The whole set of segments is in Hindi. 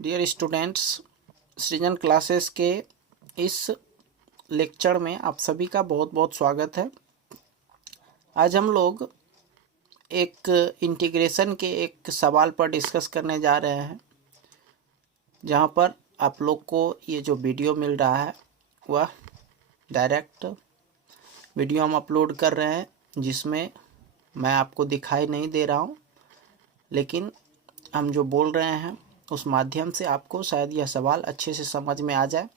डियर स्टूडेंट्स, सृजन क्लासेस के इस लेक्चर में आप सभी का बहुत बहुत स्वागत है। आज हम लोग एक इंटीग्रेशन के एक सवाल पर डिस्कस करने जा रहे हैं, जहां पर आप लोग को ये जो वीडियो मिल रहा है वह डायरेक्ट वीडियो हम अपलोड कर रहे हैं, जिसमें मैं आपको दिखाई नहीं दे रहा हूं, लेकिन हम जो बोल रहे हैं उस माध्यम से आपको शायद यह सवाल अच्छे से समझ में आ जाए।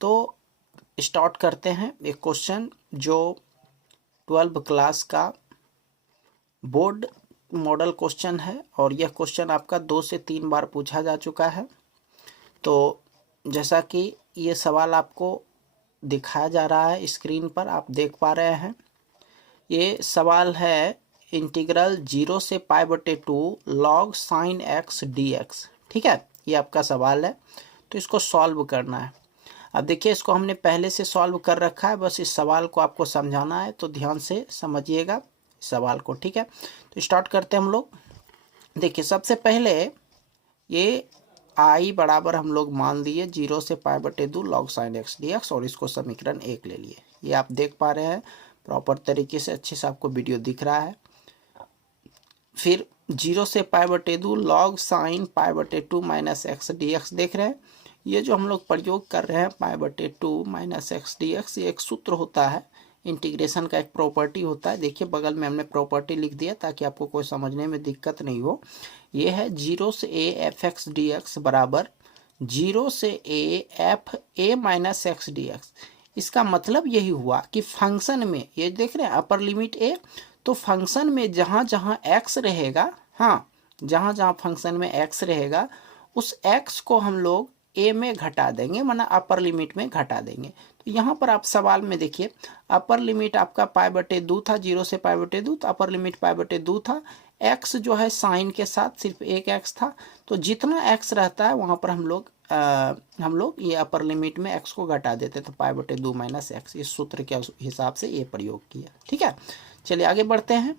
तो स्टार्ट करते हैं एक क्वेश्चन जो 12 क्लास का बोर्ड मॉडल क्वेश्चन है, और यह क्वेश्चन आपका 2 से 3 बार पूछा जा चुका है। तो जैसा कि ये सवाल आपको दिखाया जा रहा है स्क्रीन पर, आप देख पा रहे हैं, ये सवाल है इंटीग्रल 0 से π/2 log sin x dx। ठीक है, ये आपका सवाल है, तो इसको सॉल्व करना है। अब देखिए, इसको हमने पहले से सॉल्व कर रखा है, बस इस सवाल को आपको समझाना है, तो ध्यान से समझिएगा सवाल को। ठीक है, तो स्टार्ट करते हैं हम लोग। देखिए, सबसे पहले ये आई बराबर हम लोग मान लिए 0 से π/2 log sin x dx, और इसको समीकरण 1 ले लिए। ये आप देख पा रहे हैं प्रॉपर तरीके से, अच्छे से आपको वीडियो दिख रहा है। फिर 0 से π/2 log sin π/2 minus x D x देख रहे हैं। ये जो हम लोग प्रयोग कर रहे हैं π/2 माइनस एक्स डी एक्स, ये एक सूत्र होता है, इंटीग्रेशन का एक प्रॉपर्टी होता है। देखिए, बगल में हमने प्रॉपर्टी लिख दिया ताकि आपको कोई समझने में दिक्कत नहीं हो। ये है 0 से a F X D X बराबर 0 से a F A minus x D x. इसका मतलब यही हुआ कि फंक्शन में, ये देख रहे हैं अपर लिमिट a, तो फंक्शन में जहाँ जहाँ x रहेगा, हाँ, जहाँ जहाँ फंक्शन में x रहेगा उस x को हम लोग a में घटा देंगे, माना अपर लिमिट में घटा देंगे। तो यहाँ पर आप सवाल में देखिए, अपर लिमिट आपका π/2 था, 0 से π/2, तो अपर लिमिट π/2 था। x जो है साइन के साथ सिर्फ एक x था, तो जितना x रहता है वहाँ पर हम लोग ये अपर लिमिट में x को घटा देते, तो π/2 माइनस एक्स, इस सूत्र के हिसाब से ये प्रयोग किया। ठीक है, चलिए आगे बढ़ते हैं।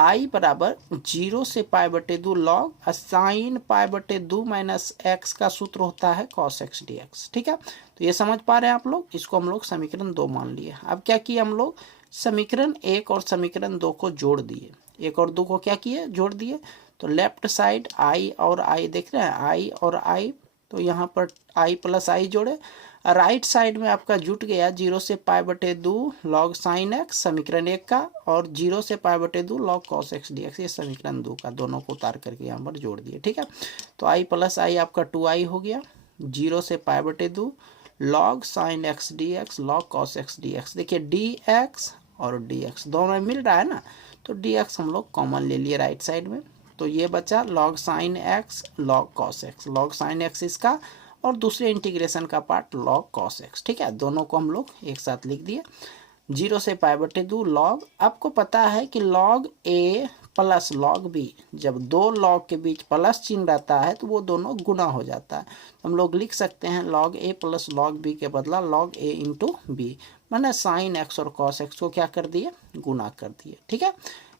I बराबर 0 से π/2 log साइन π/2 माइनस एक्स का सूत्र होता है cos x dx। ठीक है, तो ये समझ पा रहे हैं आप लोग। इसको हम लोग समीकरण 2 मान लिए। अब क्या किए हम लोग, समीकरण 1 और समीकरण 2 को जोड़ दिए। 1 और 2 को क्या किए, जोड़ दिए। तो लेफ्ट साइड I और I देख रहे हैं, I और I, तो यहाँ पर I प्लस I जोड़े। राइट साइड में आपका जुट गया 0 से π/2 log sin x समीकरण 1 का, और 0 से π/2 log cos x dx ये समीकरण 2 का, दोनों को उतार करके यहाँ पर जोड़ दिए। ठीक है, तो I प्लस I आपका 2I हो गया, 0 से π/2 log sin x dx log cos x dx। देखिए dx और dx दोनों मिल रहा है ना, तो dx हम लोग कॉमन ले लिए राइट साइड में, तो ये बचा log sin x log cos x। log sin x इसका, और दूसरे इंटीग्रेशन का पार्ट log cos x। ठीक है, दोनों को हम लोग एक साथ लिख दिए। 0 से π/2 log, आपको पता है कि log a plus log b, जब दो log के बीच प्लस चिन्ह रहता है तो वो दोनों गुना हो जाता है। तो हम लोग लिख सकते हैं log a plus log b के बदला log a इंटू बी, मैंने साइन x और cos x को क्या कर दिए, गुना कर दिए। ठीक है,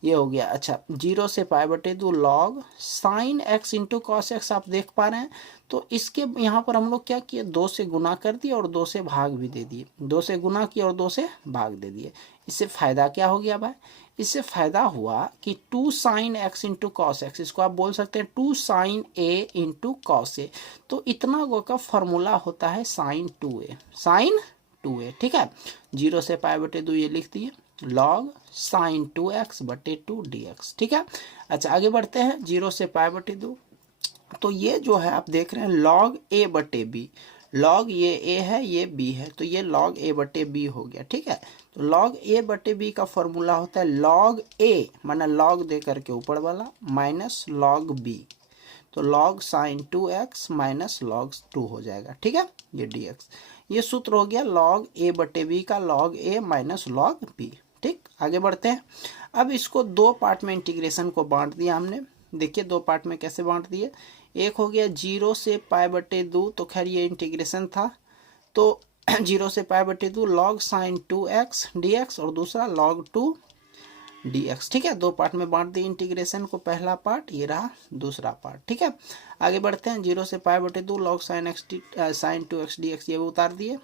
ये हो गया। अच्छा, 0 से π/2 log sine x into cos X आप देख पा रहे हैं, तो इसके यहाँ पर हम लोग क्या किए, 2 से गुना कर दिए और 2 से भाग भी दे दिए। 2 से गुना किया और 2 से भाग दे दिए। इससे फायदा क्या हो गया भाई, इससे फायदा हुआ कि 2 sine x into cos X, इसको आप बोल सकते हैं 2 sine a into cos A. तो इतना गो का फॉर्मूला होता है साइन 2a, साइन 2a। ठीक है, 0 से π/2 ये लिख दिए log साइन 2x/2 dx। ठीक है, अच्छा आगे बढ़ते हैं। 0 से π/2, तो ये जो है आप देख रहे हैं log a/b, log ये a है ये b है, तो ये log a/b हो गया। ठीक है, तो log a/b का फॉर्मूला होता है log a, माना log दे करके ऊपर वाला, माइनस log b, तो log sine 2x minus log 2 हो जाएगा। ठीक है, ये dx, ये सूत्र हो गया log a/b का log a minus log b। ठीक, आगे बढ़ते हैं। अब इसको 2 पार्ट में इंटीग्रेशन को बांट दिया हमने। देखिए 2 पार्ट में कैसे बांट दिए, एक हो गया 0 से π/2, तो खैर ये इंटीग्रेशन था, तो 0 से π/2 log साइन 2x dx, और दूसरा log 2 dx। ठीक है, दो पार्ट में बांट दिए इंटीग्रेशन को, पहला पार्ट ये रहा, दूसरा पार्ट। ठीक है, आगे बढ़ते हैं। 0 से पाई बटे 2 log sin 2x dx ये भी उतार दिए।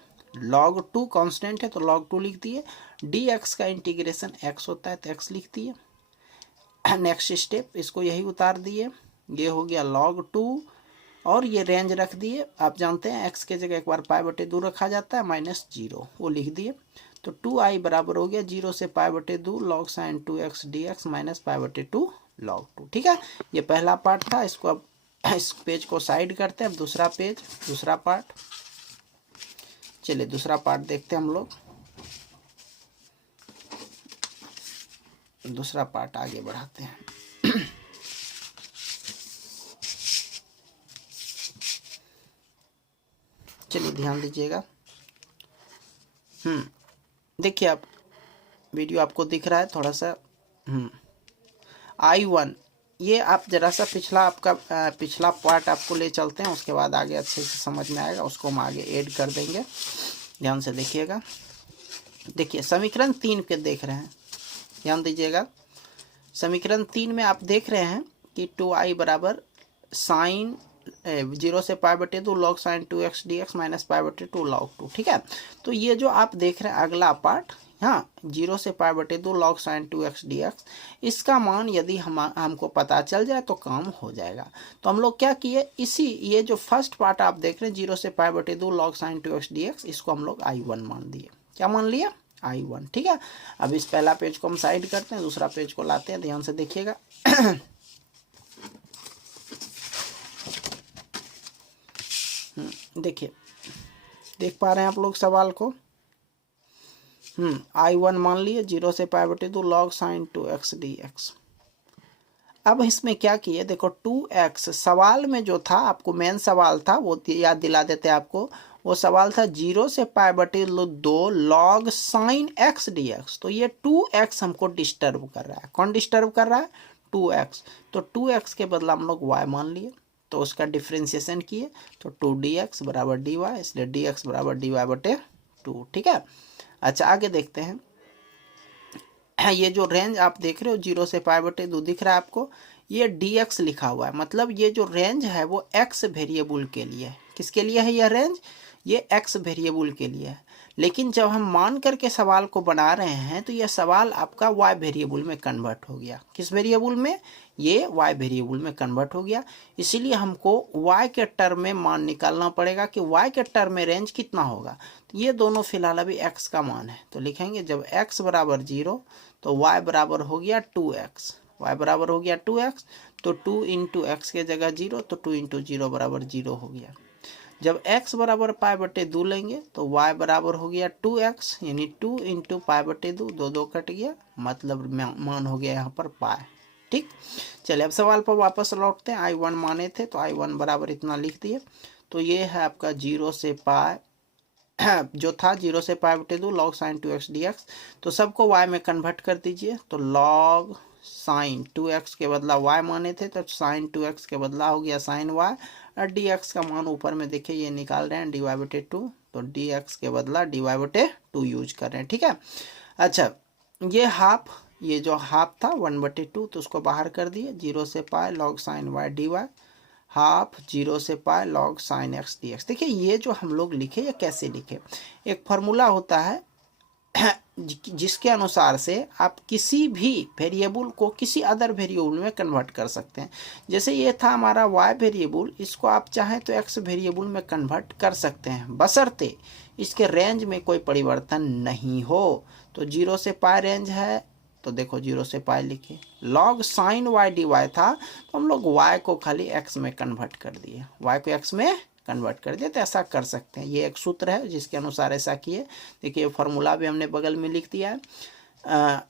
log 2 कांस्टेंट है तो log 2 लिख दिए। dx का इंटीग्रेशन x होता है तो x लिख दिए। नेक्स्ट स्टेप, इसको यही उतार दिए, ये हो गया log 2 और ये रेंज रख दिए। आप जानते हैं x के जगह एक बार पाई बटे 2 रखा जाता है, -0 वो लिख दिए। तो 2i बराबर हो गया 0 से पाई बटे 2 log sin 2x dx minus pi बटे 2 log 2। ठीक है, ये पहला पार्ट था, इसको अब इस पेज को साइड करते हैं। अब दूसरा पेज, दूसरा पार्ट, चलिए दूसरा पार्ट देखते हैं हम लोग। दूसरा पार्ट आगे बढ़ाते हैं। चलिए ध्यान दीजिएगा। देखिए, आप वीडियो आपको दिख रहा है थोड़ा सा। I1 ये आप जरा सा पिछला आपका पिछला पार्ट आपको ले चलते हैं, उसके बाद आगे अच्छे से समझ में आएगा, उसको हम आगे ऐड कर देंगे। ध्यान से देखिएगा। देखिए समीकरण 3 के देख रहे हैं, ध्यान दीजिएगा। समीकरण 3 में आप देख रहे हैं कि 2i बराबर साइन 0 से पाई बटे 2 log sin 2x dx minus pi बटे 2 log 2। ठीक है, तो ये जो आप देख रहे हैं अगला पार्ट, हाँ 0 से पाई बटे 2 log sin 2x dx, इसका मान यदि हमको पता चल जाए तो काम हो जाएगा। तो हम लोग क्या किए, इसी ये जो फर्स्ट पार्ट आप देख रहे हैं 0 से पाई बटे 2 log sin 2x dx, इसको हम लोग I1 मान दिए। क्या मान लिया, I1। ठीक है, अब इस पहला पेज को हम साइड करते हैं, दूसरा पेज को लाते हैं। ध्यान से देखिएगा। देखिए, देख पा रहे हैं आप लोग सवाल को। I1 मान लिए 0 से पाई बटे 2 log sin 2x dx। अब इसमें क्या किए, देखो 2x सवाल में जो था, आपको मेन सवाल था वो याद दिला देते हैं आपको। वो सवाल था 0 से पाई बटे 2 log sin x dx। तो ये 2x हमको डिस्टर्ब कर रहा है। कौन डिस्टर्ब कर रहा है, 2x। तो 2x के बदला हम लोग y मान लिए, तो उसका डिफ्रेंसिएशन किए तो 2dx बराबर dy, इसलिए dx बराबर dy बटे 2। ठीक है, अच्छा आगे देखते हैं। ये जो रेंज आप देख रहे हो 0 से पाई बटे 2 दिख रहा है आपको, ये dx लिखा हुआ है, मतलब ये जो रेंज है वो x वेरिएबल के लिए है। किसके लिए है यह रेंज, ये x वेरिएबल के लिए है। लेकिन जब हम मान करके सवाल को बना रहे हैं तो यह सवाल आपका y वेरिएबल में कन्वर्ट हो गया। किस वेरिएबल में, ये y वेरिएबल में कन्वर्ट हो गया। इसीलिए हमको y के टर्म में मान निकालना पड़ेगा कि y के टर्म में रेंज कितना होगा। तो ये दोनों फिलहाल अभी x का मान है, तो लिखेंगे जब x बराबर 0 तो y बराबर हो गया 2x। y बराबर हो गया 2x, तो 2 इंटू एक्स के जगह 0, तो 2 इंटू 0 बराबर 0 हो गया। जब x बराबर पाई बटे 2 लेंगे तो y बराबर हो गया 2x, यानी 2 इंटू पाई बटे 2, 2 कट गया, मतलब मान हो गया यहाँ पर पाई। ठीक, चलिए अब सवाल पर वापस लौटते हैं। I1 माने थे तो I1 बराबर इतना लिख दिए। तो ये है आपका 0 से पाई जो था 0 से पाई बटे 2 log sin 2x dx। तो सबको y में कन्वर्ट कर दीजिए, तो log sin 2x के बदला y माने थे तो sin 2x के बदला हो गया sin y, और dx का मान ऊपर में देखिए ये निकाल रहे हैं dy बटे 2, तो dx के बदला dy बटे 2 यूज कर रहे हैं। ठीक है, अच्छा ये हाफ, ये जो हाफ था 1 बटे 2, तो उसको बाहर कर दिए। 0 से पाई log sin y dy, half 0 से पाई log sin x dx। देखिए ये जो हम लोग लिखे, ये कैसे लिखे, एक फार्मूला होता है जिसके अनुसार से आप किसी भी वेरिएबल को किसी अदर वेरिएबल में कन्वर्ट कर सकते हैं। जैसे ये था हमारा y वेरिएबल, इसको आप चाहें तो x वेरिएबल में कन्वर्ट कर सकते हैं, बशर्ते इसके रेंज में कोई परिवर्तन नहीं हो। तो 0 से पाई रेंज है, तो देखो 0 से पाई लिखे। log sin y dy था, तो हम लोग y को खाली x में कन्वर्ट कर दिए, y को x में कन्वर्ट कर दिया। तो ऐसा कर सकते हैं, ये एक सूत्र है जिसके अनुसार ऐसा किए। देखिए फॉर्मूला भी हमने बगल में लिख दिया है,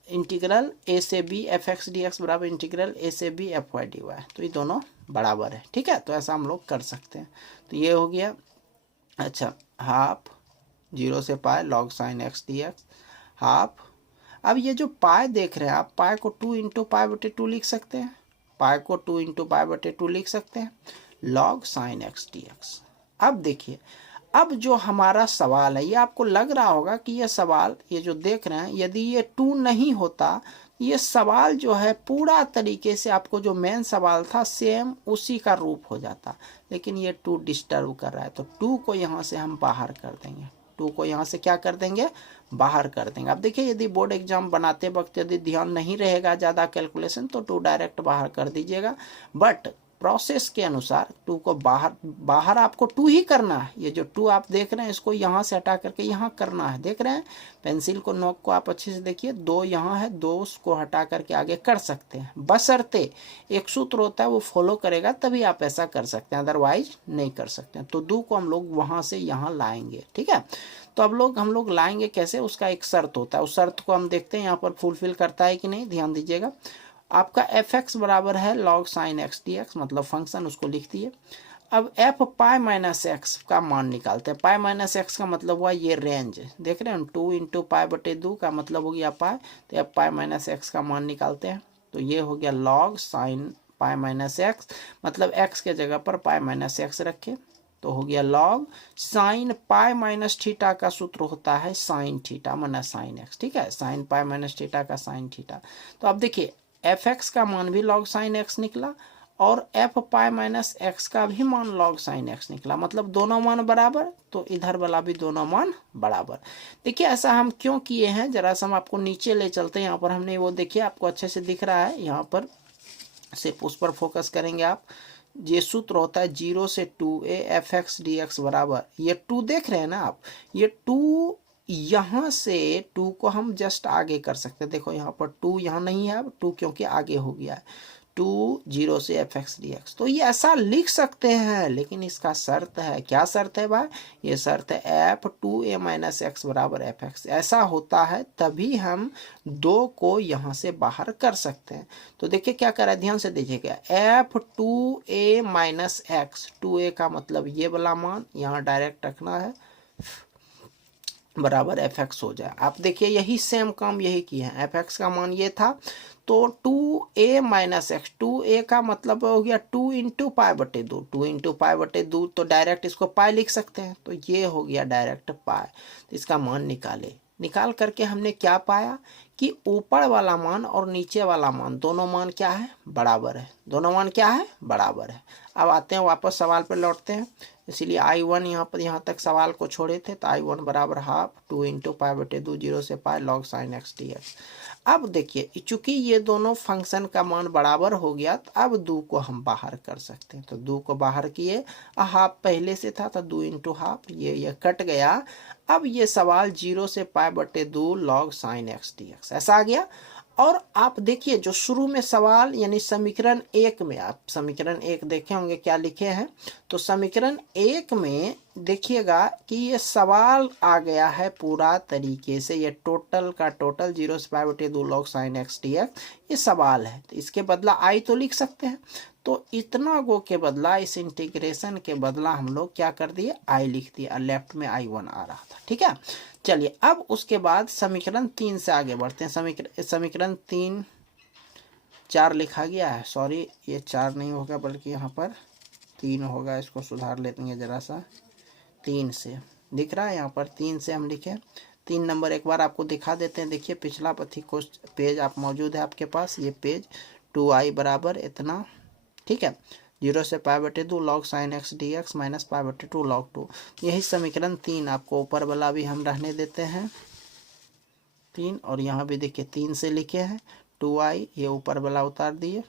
इंटीग्रल a से b F X D X बराबर इंटीग्रल a से b F Y D Y, तो ये दोनों बराबर है। ठीक है, तो ऐसा हम लोग कर सकते हैं। तो ये हो गया। अच्छा, हाफ 0 से पाई log sin x dx, half. अब ये जो पाई देख रहे हैं आप, पाई को 2 इंटू पाई बटे 2 लिख सकते हैं, पाई को 2 इंटू पाई बटे 2 लिख सकते हैं, log sin x dx। अब देखिए, अब जो हमारा सवाल है, ये आपको लग रहा होगा कि ये सवाल, ये जो देख रहे हैं, यदि ये 2 नहीं होता ये सवाल जो है पूरा तरीके से आपको जो मेन सवाल था सेम उसी का रूप हो जाता, लेकिन ये 2 डिस्टर्ब कर रहा है, तो 2 को यहाँ से हम बाहर कर देंगे। 2 को यहाँ से क्या कर देंगे, बाहर कर देंगे। अब देखिए यदि बोर्ड एग्जाम बनाते वक्त यदि ध्यान नहीं रहेगा ज़्यादा कैलकुलेशन तो 2 डायरेक्ट बाहर कर दीजिएगा, बट प्रोसेस के अनुसार 2 को बाहर आपको 2 ही करना है। ये जो 2 आप देख रहे हैं इसको यहाँ से हटा करके यहाँ करना है, देख रहे हैं पेंसिल को नोक को आप अच्छे से देखिए, 2 यहाँ है, 2 उसको हटा करके आगे कर सकते हैं, बशर्ते एक सूत्र होता है वो फॉलो करेगा तभी आप ऐसा कर सकते हैं, अदरवाइज नहीं कर सकते हैं। तो 2 को हम लोग वहाँ से यहाँ लाएंगे, ठीक है। तो अब हम लोग लाएंगे कैसे, उसका एक शर्त होता है, उस शर्त को हम देखते हैं यहाँ पर फुलफिल करता है कि नहीं, ध्यान दीजिएगा। आपका एफ एक्स बराबर है log sine x D x, मतलब फंक्शन उसको लिख दिए। अब एफ पाई माइनस एक्स का मान निकालते हैं। पाई माइनस एक्स का मतलब हुआ ये रेंज, देख रहे हैं 2 इंटू पाई बटे 2 का मतलब हो गया पाई, तो एफ पाई माइनस एक्स का मान निकालते हैं, तो ये हो गया log sine pi minus x, मतलब एक्स के जगह पर पाई माइनस एक्स रखे तो हो गया log sine pi minus theta का सूत्र होता है sine theta minus sine x, ठीक है, साइन पाई माइनस थीटा का साइन थीटा। तो अब देखिए एफ एक्स का मान भी लॉग साइन एक्स निकला और एफ पाई माइनस एक्स का भी मान लॉग साइन एक्स निकला, मतलब दोनों मान बराबर, तो इधर वाला भी दोनों मान बराबर। देखिए ऐसा हम क्यों किए हैं, जरा सा हम आपको नीचे ले चलते हैं। यहाँ पर हमने वो देखिए आपको अच्छे से दिख रहा है, यहाँ पर सिर्फ उस पर फोकस करेंगे आप। ये सूत्र होता है 0 से 2a F X D X बराबर, ये 2 देख रहे हैं ना आप, ये 2 यहाँ से 2 को हम जस्ट आगे कर सकते हैं। देखो यहाँ पर 2 यहाँ नहीं है, अब 2 क्योंकि आगे हो गया है, 2 0 से एफ एक्स डी एक्स, तो ये ऐसा लिख सकते हैं, लेकिन इसका शर्त है, क्या शर्त है भाई, ये शर्त है एफ 2a माइनस एक्स बराबर एफ एक्स, ऐसा होता है तभी हम 2 को यहाँ से बाहर कर सकते हैं। तो देखिए क्या कर रहा है, ध्यान से देखिएगा, F 2a minus x, 2a का मतलब ये वाला मान यहाँ डायरेक्ट रखना है बराबर एफ एक्स हो जाए। आप देखिए यही सेम काम यही किए हैं, एफ एक्स का मान ये था, तो 2a माइनस एक्स, 2a का मतलब हो गया 2 इंटू पाई बटे 2, 2 इंटू पाई बटे 2, तो डायरेक्ट इसको पाई लिख सकते हैं, तो ये हो गया डायरेक्ट पाई। तो इसका मान निकाल करके हमने क्या पाया कि ऊपर वाला मान और नीचे वाला मान दोनों मान क्या है, बराबर है, दोनों मान क्या है, बराबर है। अब आते हैं वापस सवाल पर लौटते हैं, इसीलिए I1 यहाँ पर यहाँ तक सवाल को छोड़े थे, तो I1 बराबर हाफ 2 इंटू पाई बटे 2 0 से pi log sine x D x. अब देखिए चूंकि ये दोनों फंक्शन का मान बराबर हो गया, तो अब 2 को हम बाहर कर सकते हैं, तो 2 को बाहर किए, हाफ पहले से था तो 2 इंटू हाफ, ये कट गया। अब ये सवाल 0 से पाई बटे 2 log sine x D x ऐसा आ गया। और आप देखिए जो शुरू में सवाल यानी समीकरण 1 में, आप समीकरण 1 देखे होंगे क्या लिखे हैं, तो समीकरण 1 में देखिएगा कि ये सवाल आ गया है पूरा तरीके से, ये टोटल का टोटल 0 से पाई बटे 2 log sine x D x ये सवाल है, तो इसके बदला आई तो लिख सकते हैं, तो इतना गो के बदला, इस इंटीग्रेशन के बदला हम लोग क्या कर दिए, आई लिख दिए, और लेफ्ट में I1 आ रहा था, ठीक है। चलिए अब उसके बाद समीकरण 3 से आगे बढ़ते हैं। समीकरण 3 4 लिखा गया है, सॉरी ये 4 नहीं होगा बल्कि यहाँ पर 3 होगा, इसको सुधार लेते हैं जरा सा, 3 से दिख रहा है, यहाँ पर 3 से हम लिखे। 3 नंबर एक बार आपको दिखा देते हैं, देखिए पिछला पेज आप मौजूद है आपके पास, ये पेज 2i बराबर इतना, ठीक है, 0 से पाई बटे 2 log sine x D x minus pi बटे 2 लॉग 2, यही समीकरण 3 आपको ऊपर वाला भी हम रहने देते हैं 3, और यहाँ भी देखिए 3 से लिखे हैं 2i, ये ऊपर वाला उतार दिए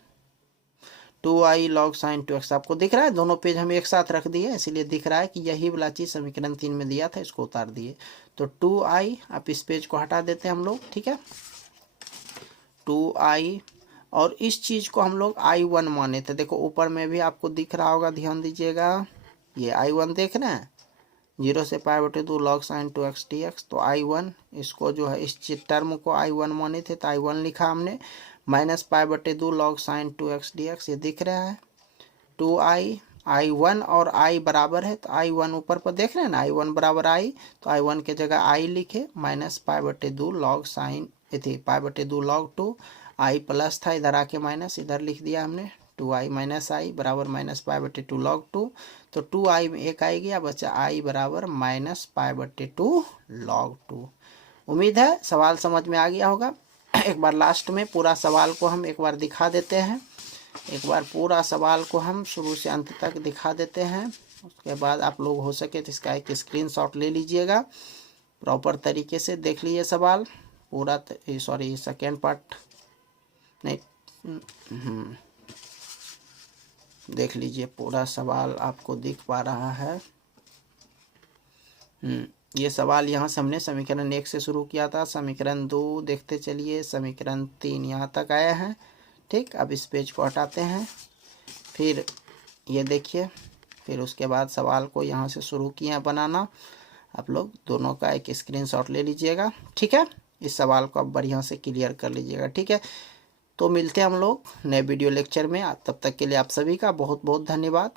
2i लॉग साइन 2x, आपको दिख रहा है दोनों पेज हम एक साथ रख दिए, इसीलिए दिख रहा है कि यही वाला चीज़ समीकरण 3 में दिया था, इसको उतार दिए, तो 2i, आप इस पेज को हटा देते हैं हम लोग, ठीक है, 2i, और इस चीज़ को हम लोग I1 माने थे, देखो ऊपर में भी आपको दिख रहा होगा, ध्यान दीजिएगा, ये I1 देख रहे हैं, 0 से पाई बटे 2 लॉग साइन 2x dx, तो I1 इसको जो है इस टर्म को I1 माने थे, तो I1 लिखा हमने, माइनस पाई बटे 2 लॉग साइन 2x dx, ये दिख रहा है 2i, I1 और I बराबर है, तो I1 ऊपर पर देख रहे हैं ना, I1 बराबर I, तो I1 के जगह I लिखे, माइनस पाई बटे 2 लॉग साइन थी पाई बटे 2 लॉग 2, I प्लस था, इधर आके माइनस, इधर लिख दिया हमने 2i माइनस आई बराबर माइनस पाई बटे 2 लॉग 2, तो 2i में एक आई गया, बचा i बराबर माइनस पाई बटे 2 लॉग 2। उम्मीद है सवाल समझ में आ गया होगा। एक बार लास्ट में पूरा सवाल को हम एक बार दिखा देते हैं। एक बार पूरा सवाल को हम शुरू से अंत तक दिखा देते हैं। उसके बाद आप लोग हो सके तो इसका एक स्क्रीनशॉट ले लीजिएगा, प्रॉपर तरीके से देख लीजिए सवाल पूरा। सॉरी, सेकेंड पार्ट नहीं, देख लीजिए पूरा सवाल आपको दिख पा रहा है। ये सवाल यहाँ से हमने समीकरण 1 से शुरू किया था, समीकरण 2 देखते चलिए, समीकरण 3 यहाँ तक आया है। ठीक, अब इस पेज को हटाते हैं, फिर ये देखिए, फिर उसके बाद सवाल को यहाँ से शुरू किया बनाना। आप लोग दोनों का एक स्क्रीनशॉट ले लीजिएगा। ठीक है, इस सवाल को आप बढ़िया से क्लियर कर लीजिएगा। ठीक है, तो मिलते हैं हम लोग नए वीडियो लेक्चर में। तब तक के लिए आप सभी का बहुत बहुत धन्यवाद।